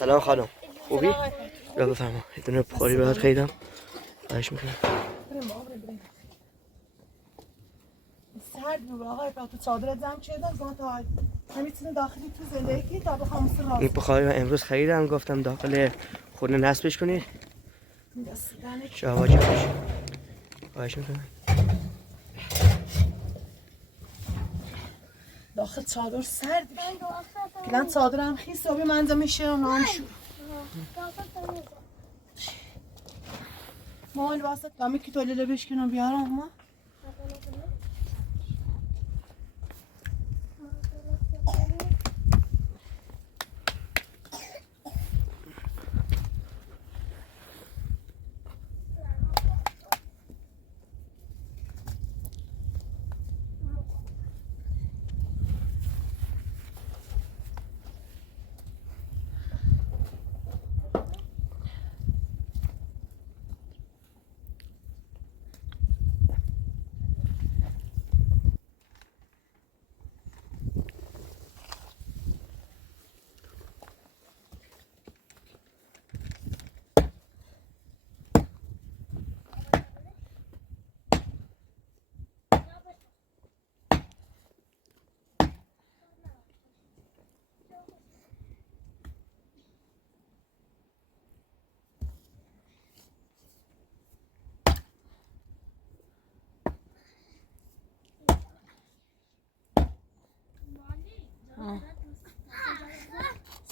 سلام خانم، خوبی؟ بیا بفرما. یه دونه بخاری برات خریدم. خواهش میکنم. سرد بود آقای تو چادرت زم چه داشت تا نمیتونه داخلی تو زندگی تا بخوام سراغ این بخاری رو امروز خریدم، گفتم داخل خونه نصبش کنی. شواجه باش. خواهش میکنم. داخل چادر سرد کلان چادرم خیس آبی منزه میشه و نامشو مال واسه دامی که تولیده بشکنم بیارم ما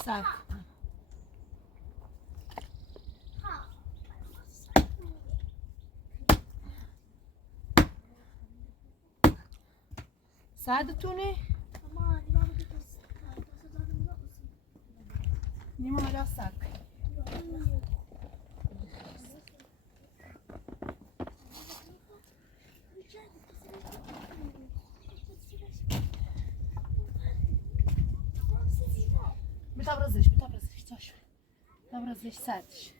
سرد سردتونه؟ نیمه حالا سرد بتبرزش تاش بتبرزش سردش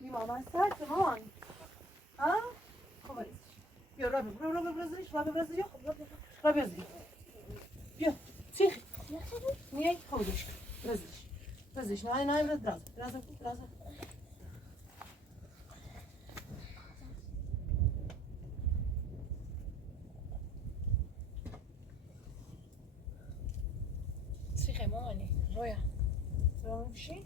مامان سرد مامان ها خب بیا را ببرزش را ببرزش بیا سیخ میای خودش برزش نه دراز سیخ مامانی رویا سلام میشی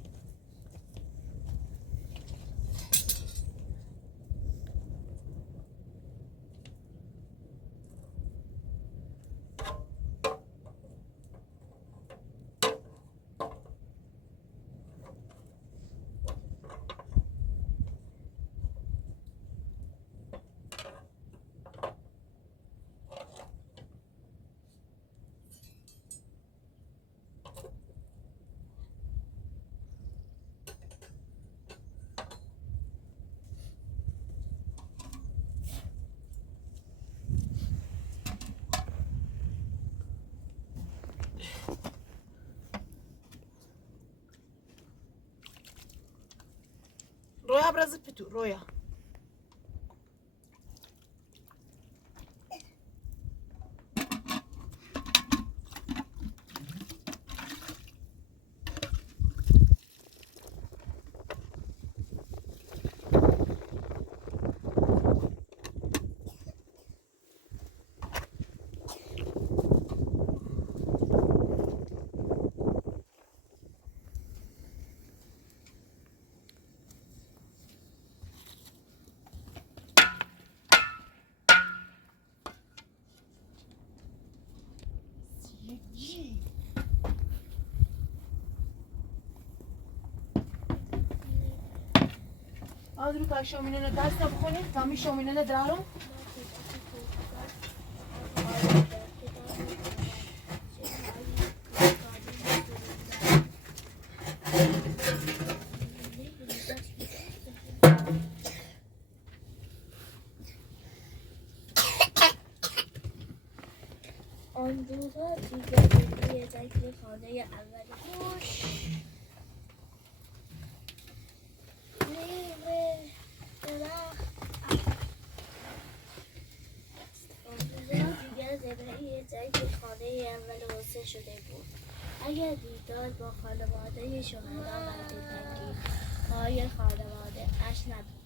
رویا برز پتو رویا از رو که شامینه دست بخونید کمی شامینه دارم آن روزها دیگر روی ذکر خانه اول خوش میوه درخت آن روزها دیگر زمینه ذکر خانه اول حسین شده بود. اگر دیدار با خانواده شهدا و دلتنگی های خانواده اش نبود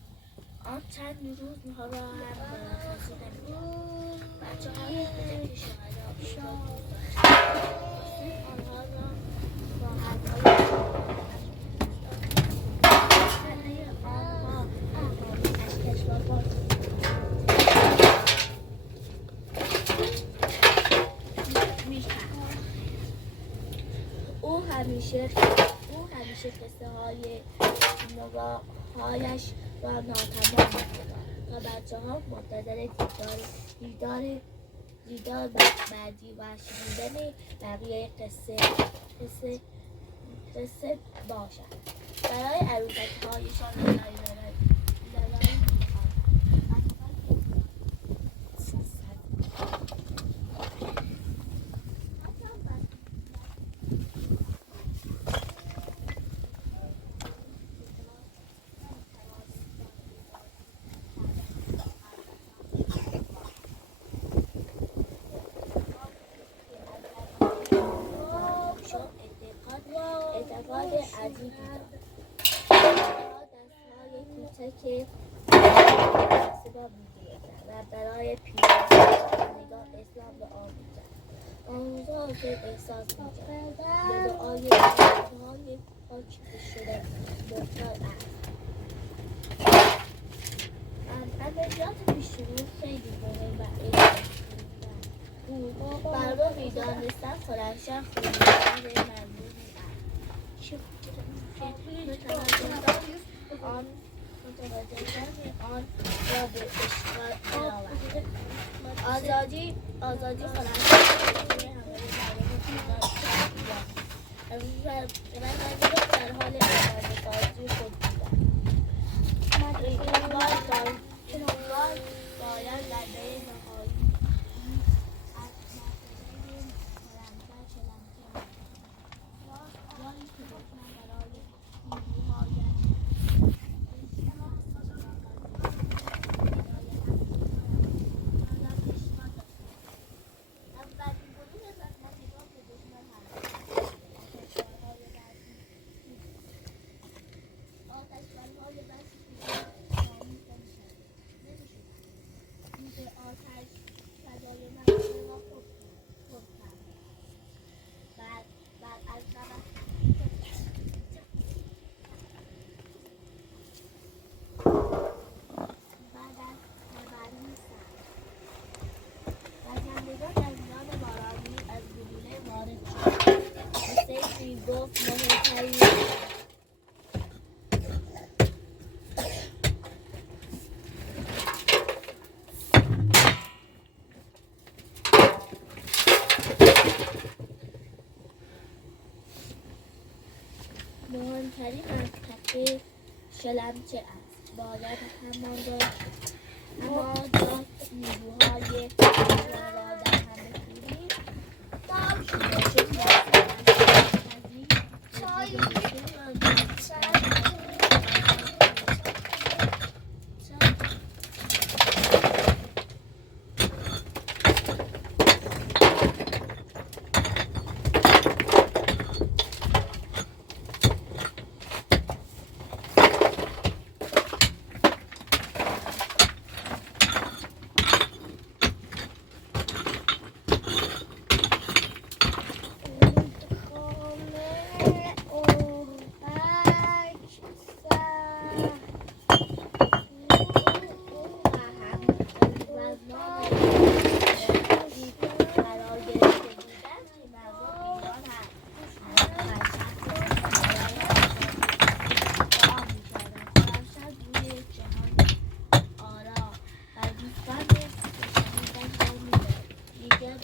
آن چند روز ها را هم مرخصی نمی‌داد. بچه‌های کودک شهدا او را دوست داشتند. حسین آنها را با حرف‌های همه آنها اشکش را باز می‌کرد. او همیشه قصه های نگاه‌هایش را ناتمام می‌گذاشت تا بچه‌ها منتظر دیدار بعدی و شنیدن بقیه قصه باشد. برای عروسک‌هایشان لالایی اعتقاد عجیبی دارد. دستهای کوچک مناسب می‌گرفتند و برای پیرزنگان اسلام به آموزند. آن روزها حسین احساس می‌کرد به دعای دستهای پاک شده محتاج است. عملیات پیش‌رو خیلی مهم و احساسی بود. مردم می‌دانستند خرمشهر خانه‌دار ممنونی است که متوجهان آن را به اشغال درآورد. آزادی خرمشهر همه مردم ایران در حال آزادسازی خود بودند. این بار باید لبه نهایی از مسئله خرمشهر شلمچه جایی که دشمن برای نیروهایش اولین گروه زخم‌نگار به دشمن آتش‌بارهای بسی به آتش فضای منطقه را خود کرد. بعد از تبریز پرندگان در میان بارانی از گلوله وارد شد. حسین گفت مهمترین منطقه شلمچه است. باید همانجا نیروهای دشمن را در همه کوری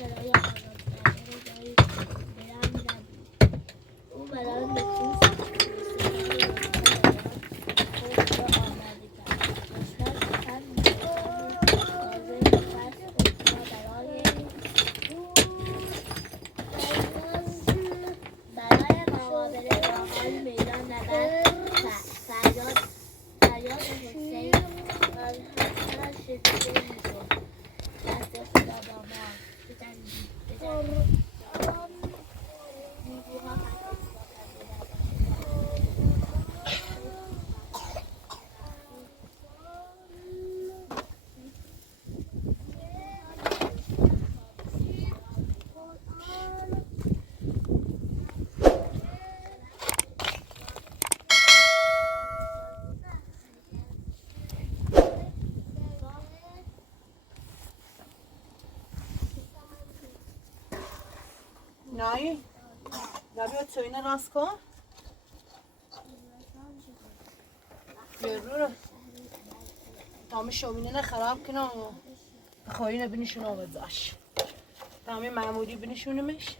برای آزاد کردن جایی برم نبود. او برای نفوس روستایی خود را آماده کرد. دشمن سخن می‌گفت تازه نفس خود را برای مقابله با حال میدان نبرد فریاد حسین از همسرش شنیده می‌شد. دست خدا با ما بجنگید نیروها هرگز باطل نه نبیاد سوینه راست کن بیرو رو تمام شومینه نه خراب کنم خواهی نبینیشون آوازش تمام معمولی بینیشونمش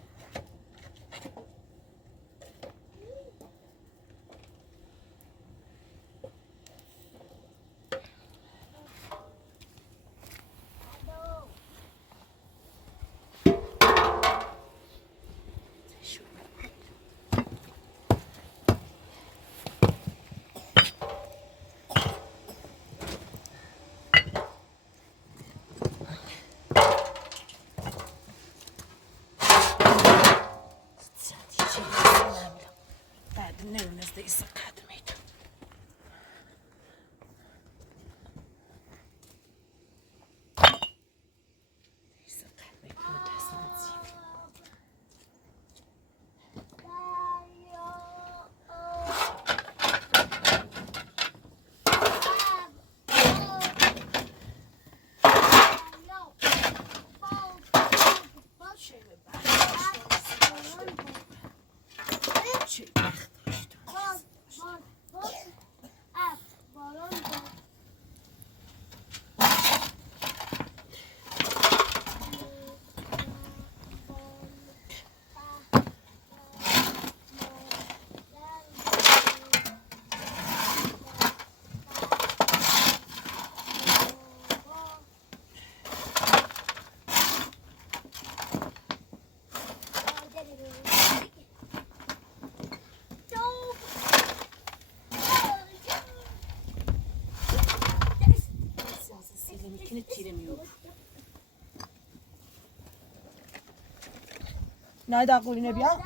نه دا قولینه بیا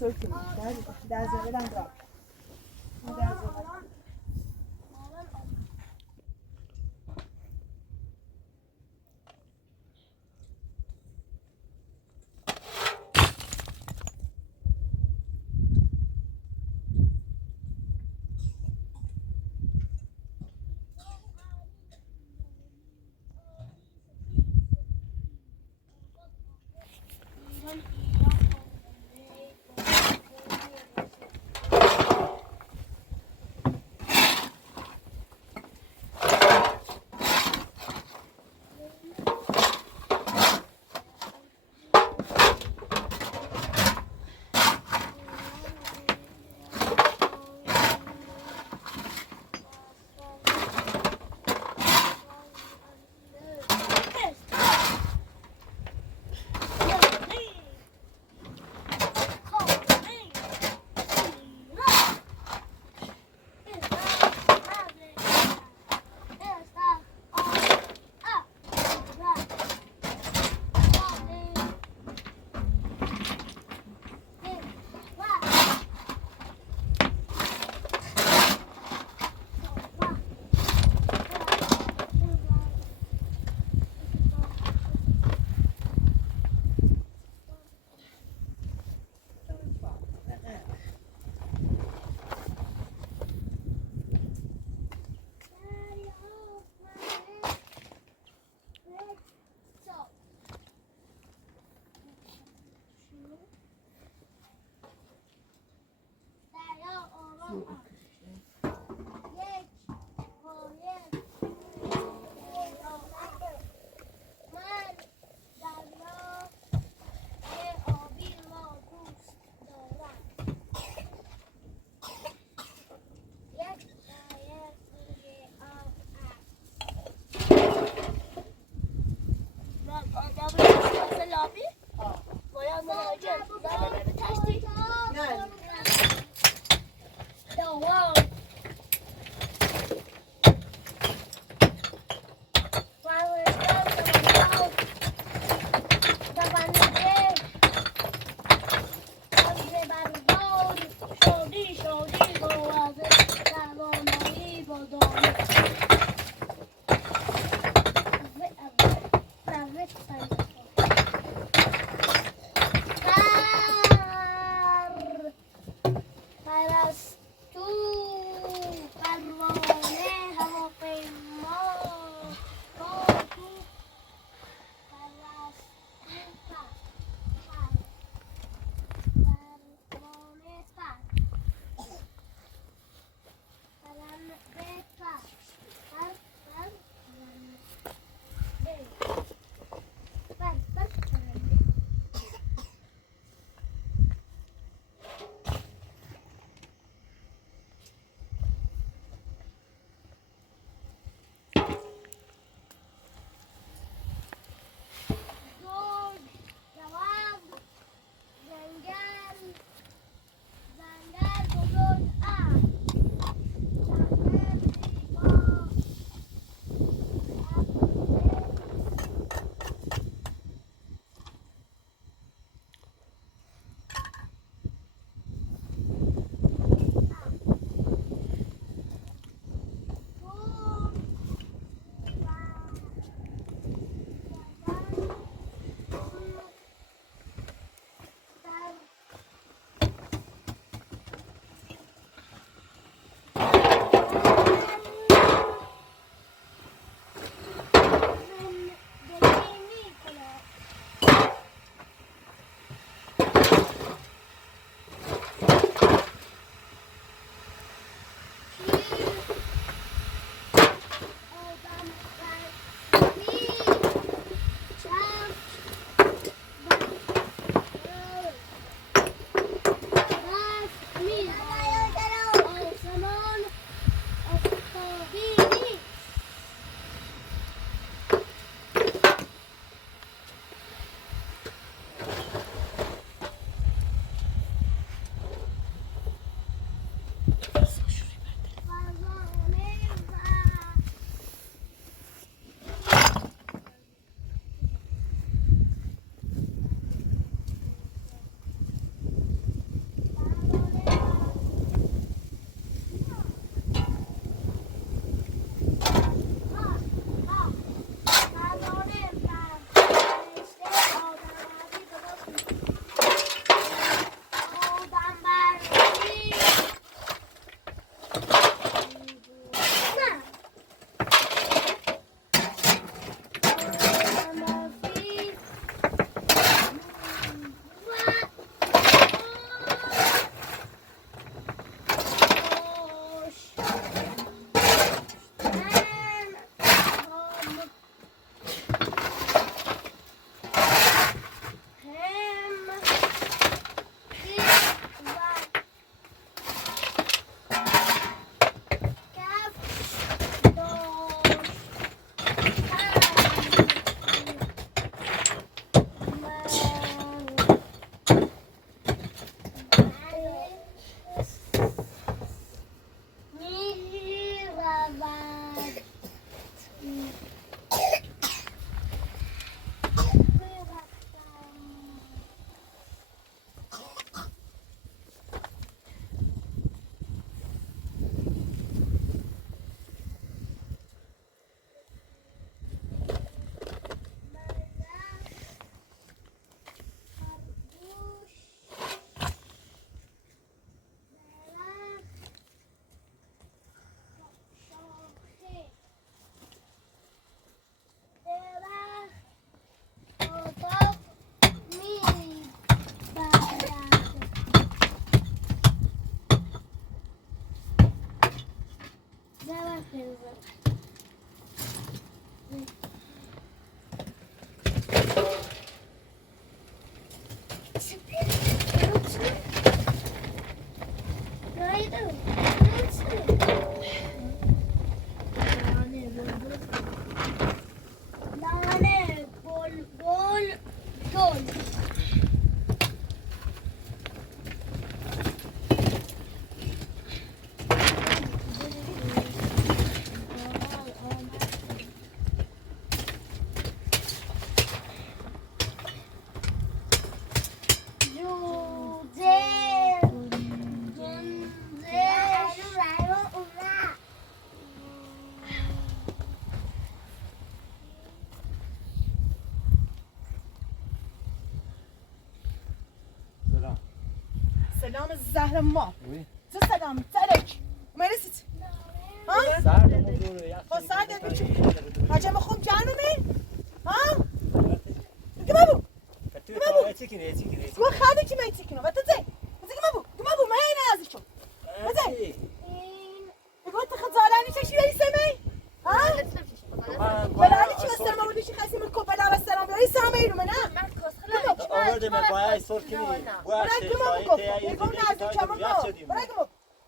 ترکی در زیاده دم برا گل سلام زهر ما چه سلام تلک مرسیت ها با ساعت بچو حاجم خوب جانمه ها گمابو گو خاله کی میتیکنو بتزه گمابو ما نه ازشو بتزه بگو تو خزالانی چشی برسمی ها بلالی چی واسه ما بودی چی خاصی میکو بلا واسه ما برای سلام ایرو من آورده من باید سر کنی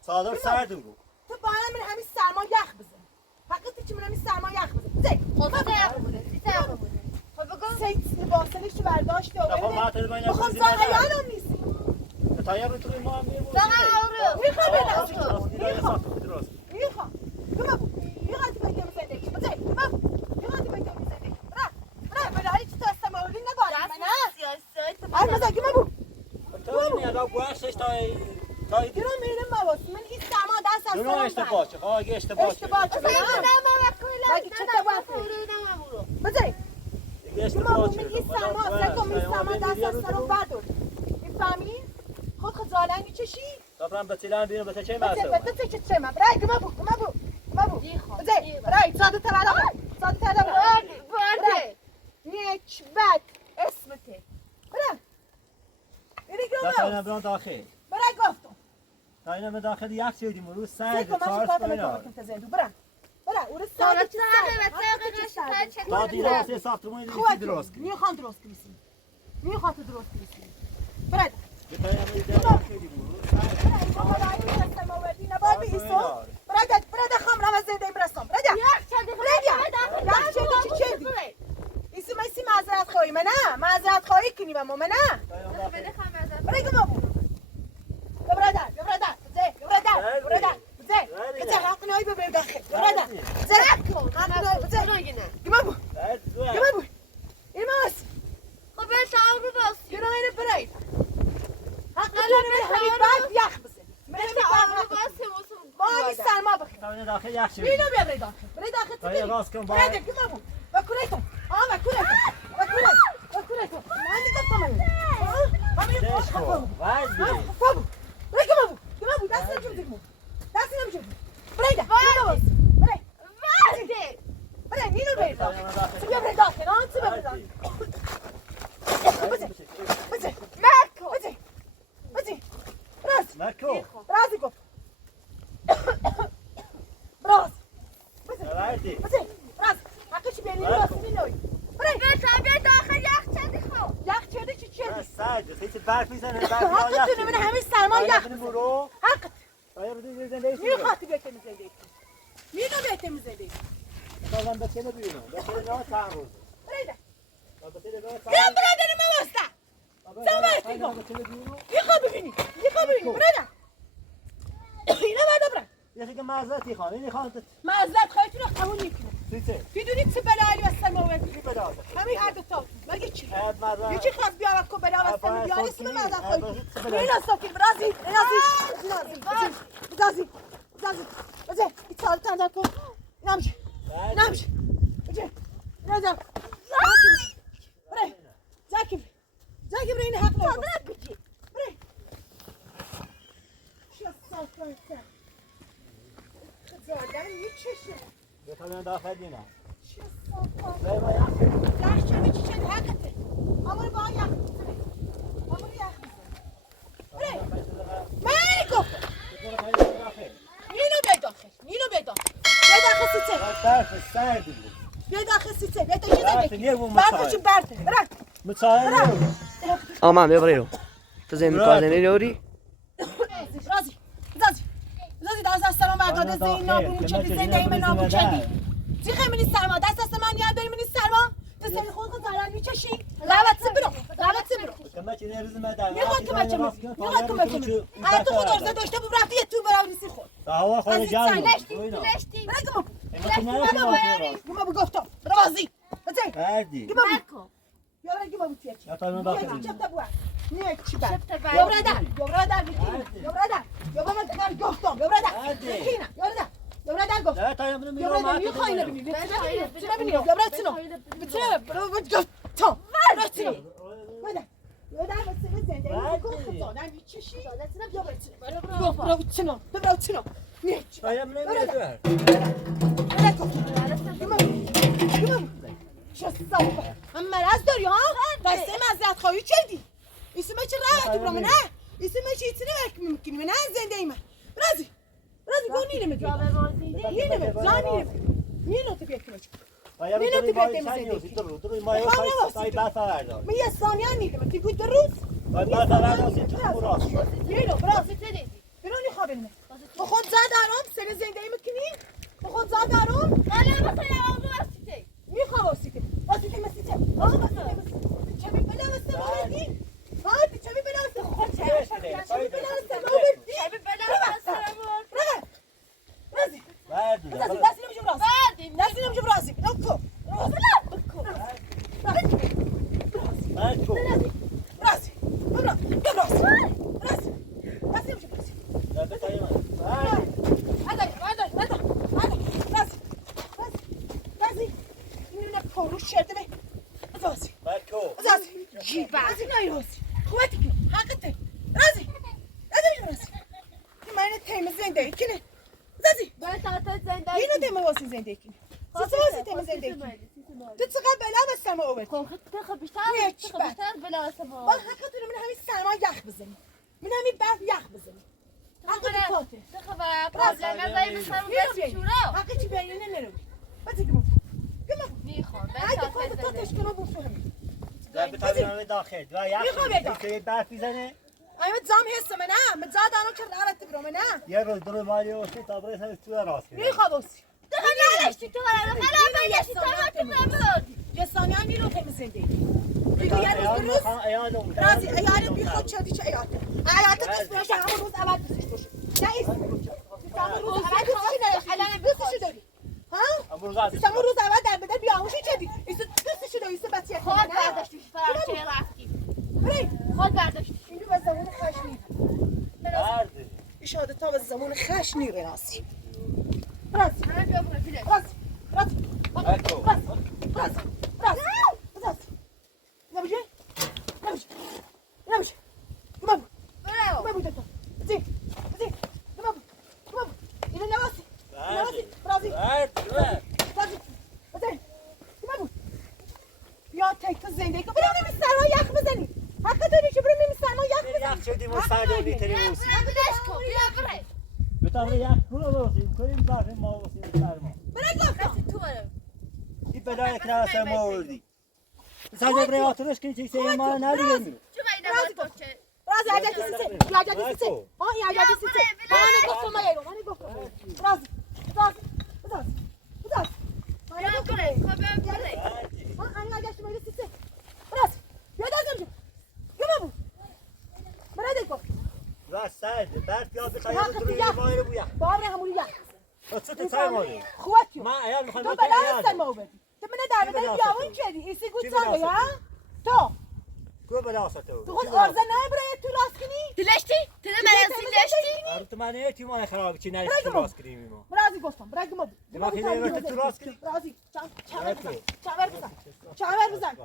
صادق سرد رو تو باید من همین سرما یخ بزن حقیقتی چی من همین سرما یخ بزن زی خب بگو سیت لباسنش رو برداشته بخوام زهیانم نیستی تایر رو توی ما هم میرمون میخوام بدم میخوام میخوام بایدم زندگی بزن میخوام بایدم زندگی برای بلالی چی تو استماولی نباری من نه مزاگی مبو تو این یادا گوشتش تا دیرو میرم مواس من این سرما دست از دونو اشتباه چه خواهی اشتباه چه بگی چه تباه بزن اشتباه چه این سرما سکم این سرما دست از سرم بردار میفهمی؟ خود خزالنی چشی؟ طبعا بتیلان بینو بته چه بزن مرسه بزن چه چه برای گمابو بزن برای ساده تبادم برای نیچ بد اسمته برای اینی دستاینا گمابو بران داخل برای گفتم داینا به داخل یک شدیم روز سرد سیکو من چارس شکایت باینا میکنم تزندو برای اون ساده چه تا دیگه سه ساختمون دیگه درست کنی میخوام درست کنی میخوام درست کنی برای داینا به داخل شدیم روز برای خمرم از زنده برستم برای ایسی میسی معذرت خواهی من نه معذرت خواهی کنی و ما من نه برای گما بود برادر بزه حق نایی ببر داخل برادر بزه حق نایی بزه گما بود این ماست خب به شام رو باز گرا اینه برای حق نایی همین بعد یخ بزه به شام رو باز با همین سرما بخیر داینا داخل یک شدیم اینو بیا برای داخل داینا راست کن با برای گما بود و کلیتون من دیگه من همین دش کن وای فابو برای گما بود دست نمیشه برای اینو برای داخل چه بیا برای داخل چه بیا برای داخل بزه رازی گفت راز بزه راز حقیقی بیانی راست مینوی برای داخل یخ چندی خوب یخ چرده چی چردی سرد خیلی برف میزنه حقیقی تو نمینه همین سرما یخ برو حق داینا بدون زنده میخواتی بیاته میزنده مینو بیاته میزنده طبعا بتیله بیرون بتیله نه تعرض برای ده بتیله نه بیام برادر من واسطه یخوا ببینی برادر اینه برادر برادر یکی که معذرتی خواهی اینی خواهد معذرت خواهیتون رو قبول میکنه چیزه بدونید چه بلایی واسه ما اومد چی بدازه همین هر دو تا مگه چی معذرت یکی خواست بیارد که بلا واسه ما بیاری اسم معذرت خواهی بله. این ساکن رازی بزه این سال تندر کن نمیشه بجه نزم برای زاکی برای این حق نگو برای چه ساکن خزادن یه چشه بخواهیم داخل دینا چه ساکن یخ چه چی چه حقته امور با یخ بزنه امور یخ بزنه برای من گفتم نینو بیا داخل سیچه برف سردی بود بیا داخل سیچه بیا تا چه برف زندگی برفشون برده برای متساهل آمان بیا برای رو تو زمین کازنی روری رازی دست از سرما برداده زین نابونی چه زنده ای من نابون چدی چی خیلی منی سرما دست از من یاد داری منی سرما تو سری خود ضرر میچشی لعنت برو بچه روز مدام میخواد که بچه میخواد که بچه اگه تو خود ارزه داشته بود رفتی یه تو برای ریسی خود هوا خود جان لشتی گما گفتم رازی بزن بردی گما یا گما بود چی یا تا من باید چپتا بوا نه چی بعد یا برادر گفتم یا برادر کینا یا برادر گفت نه تا من یا برادر میخوای نبینی چرا ببینی یا برادر چرا برو گفتم برادر یا در مسئله زندگی گفت دادن چشی یا برو چنو نه تا من نمیدونم چه صافه من مرض داری ها؟ دسته مزرعت خواهی چردی اسمه چه راه تو برام نه اسمه چه ایتونه ورک ممکنی من زنده من رازی گو نیلمه نیلو تو بیاد کنه Minut du mai sai bata من یه ثانیه نیلمه تی بود روز نیلو برونی خوابنمه با خود زدارم سر زنده میکنی با خود زدارم میخوام واسیته مسیته چه میبینم است موردی ها چه میبینم است خود چه میبینم است موردی دستی نمیشه برازی نکو زندگی سوسی تم زندگی تو چقدر بلا بستم اومد خب بیشتر بلا واسه ما با حقیقت من همین سرما یخ بزنم من همین برف یخ بزنم حقیقت کاته خبر پرابلم زای مثلا شورا حقیقت چی بینه نرو بچه میخوام اگه تو تشکر رو بفهمی در بتابیم داخل و یه برف میزنه اما زام هستم نه مزاد آنو که رالت برام نه یه روز دور مالی اوستی تا برای سر تو راست میخوام اوسی نلشتی تو یه ثانیه میرو که زندگی دیگه یه روز رازی ایالت بیخود شدی چه ایالت دوست باشه همون روز اول دوستش باشه نه ایست همون روز اول دوستش داری ها؟ همون روز اول در بدن بیاموشی چدی ایست دوستش داری ایست بچه خود برداشتیش فرانچه رفتی خود برداشتی اینو به زمان خش نیره اشاده تا به زمان خش نیره رازی بتابیم یک پول آوردیم کنیم داریم ما واسه سرما این بلای کلاس ما آوردی مثلا برای آتروش که چیزی ما ندیگه میرو رازی عجتی سیسه ها این عجتی سیسه من گفتم ما یارو من گفتم رازی ها این عجتی ما سیسه رازی یاد ازم گمو برای دیگه سعید برف یا بخوای روی ماهر بویا بار همون یک تو چای مالی خوبه ما عیال میخوام تو بلا هستن ما بدی تو من در بدن بیاون کردی ایسی گوت سال یا تو کو بلا واسطه تو خود ارزه نه برای تو راست کنی دلشتی تو من دلشتی آره تو من تو ما خراب چی نه تو راست کنیم ما رازی گفتم برای ما ما که تو راست کنی رازی چاور بزن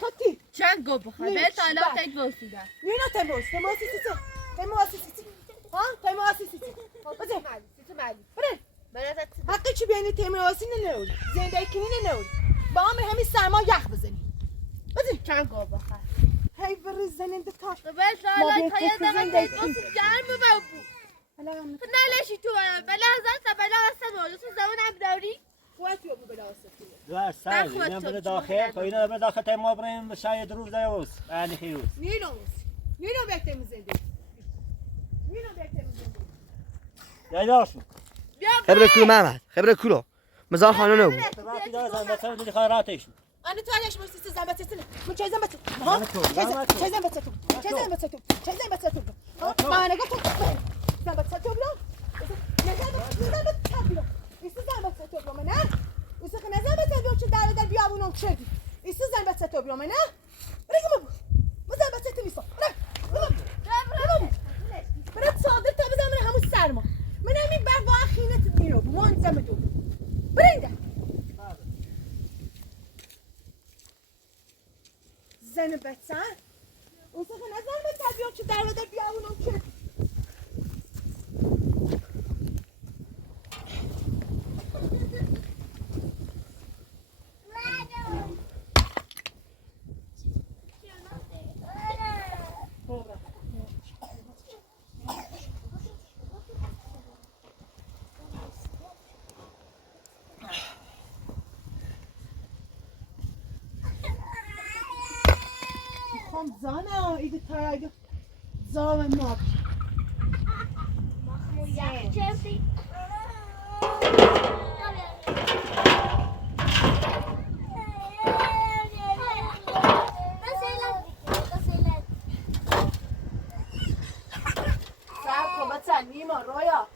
خطی چند گو بخواه به تالا تک بوسیدم مینا تموس بزن بره حقی چی بینی تموسی ننوری زنده کنی ننوری با هم همین سرما یخ بزنی بزن چند گو بخواه هی برزننده تاش به تالا تایه دقیقه دوست گرم بابو نلشی تو بلا هزار بلا هستم تو زمان هم داری خواهد یا بو بلا هستم دو سعید اینم بده داخل تا اینا بده داخل تا ما بریم شاید روز دیوس علی خیروز نیلو بکتم زنده یاداشو خبر کلو محمد خبر کلو مزار خانه نبود وقتی داشتم مثلا دیگه خیراتش أنا تاريخ مش تستزم بتستنى من شيء زم بتستنى ها شيء زم بتستنى شيء زم بتستنى شيء زم بتستنى ما أنا قلت زم بتستنى نزم بتستنى استزم بتستنى منه وسخ نزم بتستنى شو دار در بیابونم چردی استزم بتستنى منه رجع ما زم بتستنى میسا رجع برات صادر تا بزنم همون سرما من همین بر با خینت میرو من زم دو برنده زن بچه اون سخن نظر به طبیعت چه در بدر بیاونم که زانا ایده تایده زاو ماب Jeffrey. صاحب کن بچه نیما رویا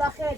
داخل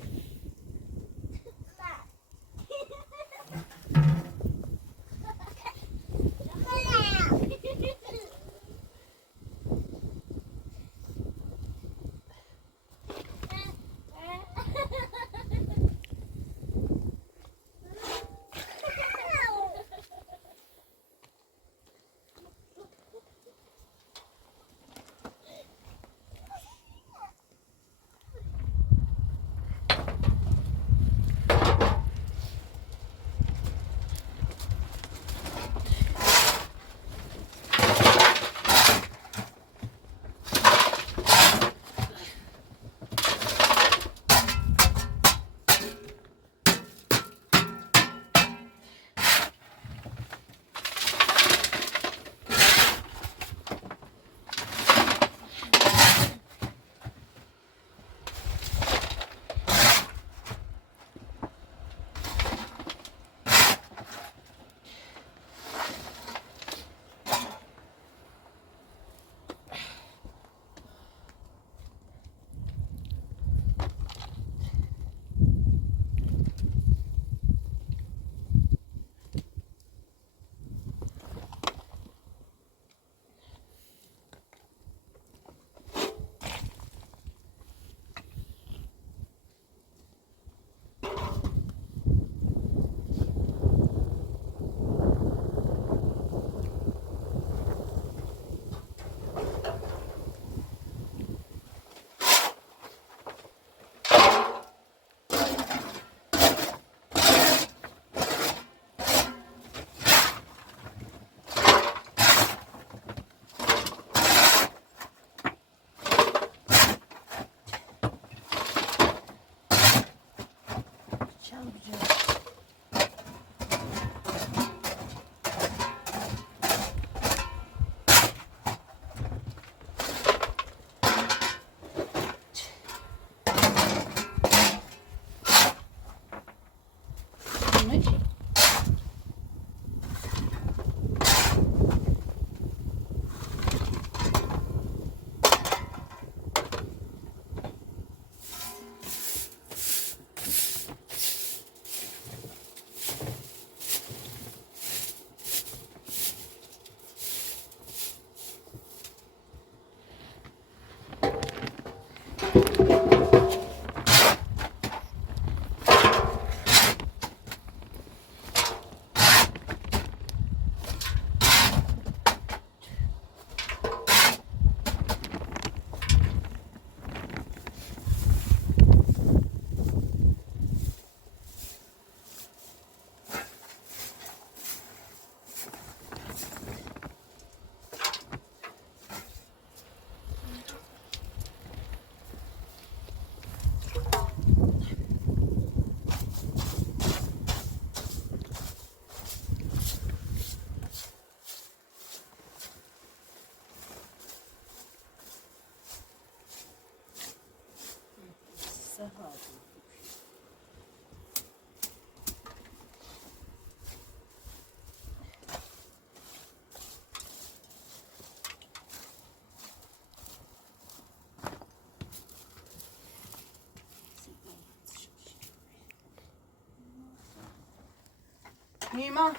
نیما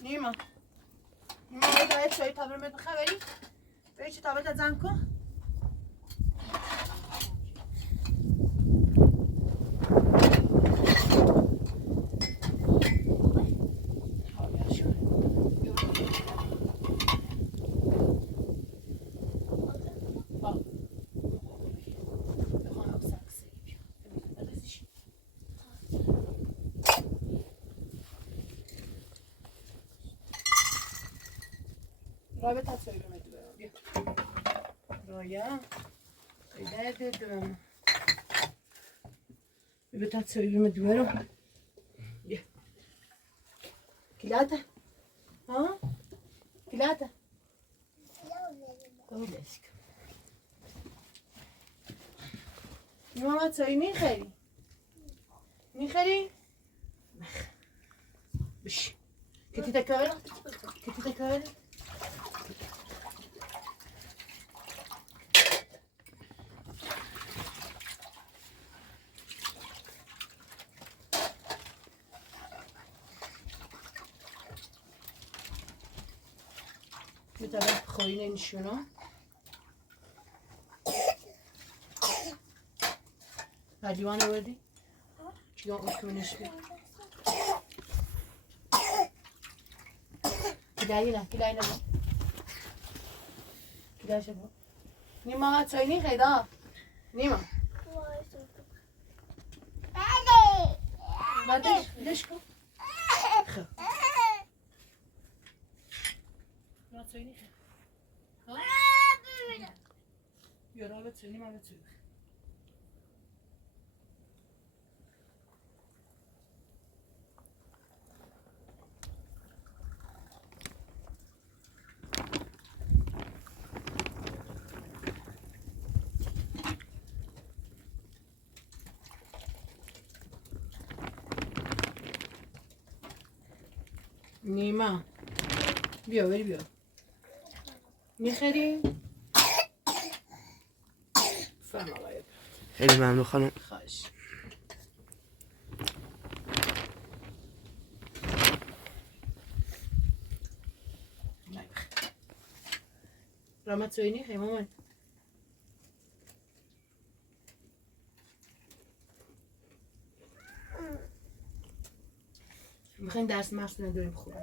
نیما نیما باید شوی تابر مت خبری به چی تابت زن کن رابط هست سوی بمید بیا رایا ایده دیدم رابط هست سوی بمید برو بیا کلاته ها کلاته قولشک محمد سوی میخری میخری بش کتی تکاره کتی تکاره میتونم خوین اینشونو پرلیوان رو بردی؟ چیگاه اونش بید؟ کلایی نه کلایی نه کلایی شد نیما ما چایی خیدا نیما بعدش لش کن خب ما چایی خیدا یا را بچه نیما بچه نیما بیا بری بیا میخری؟ فهم آقای خیلی ممنون خانم خواهش رامت سوینی خیلی مامان میخواین درس مرس نداریم خوبه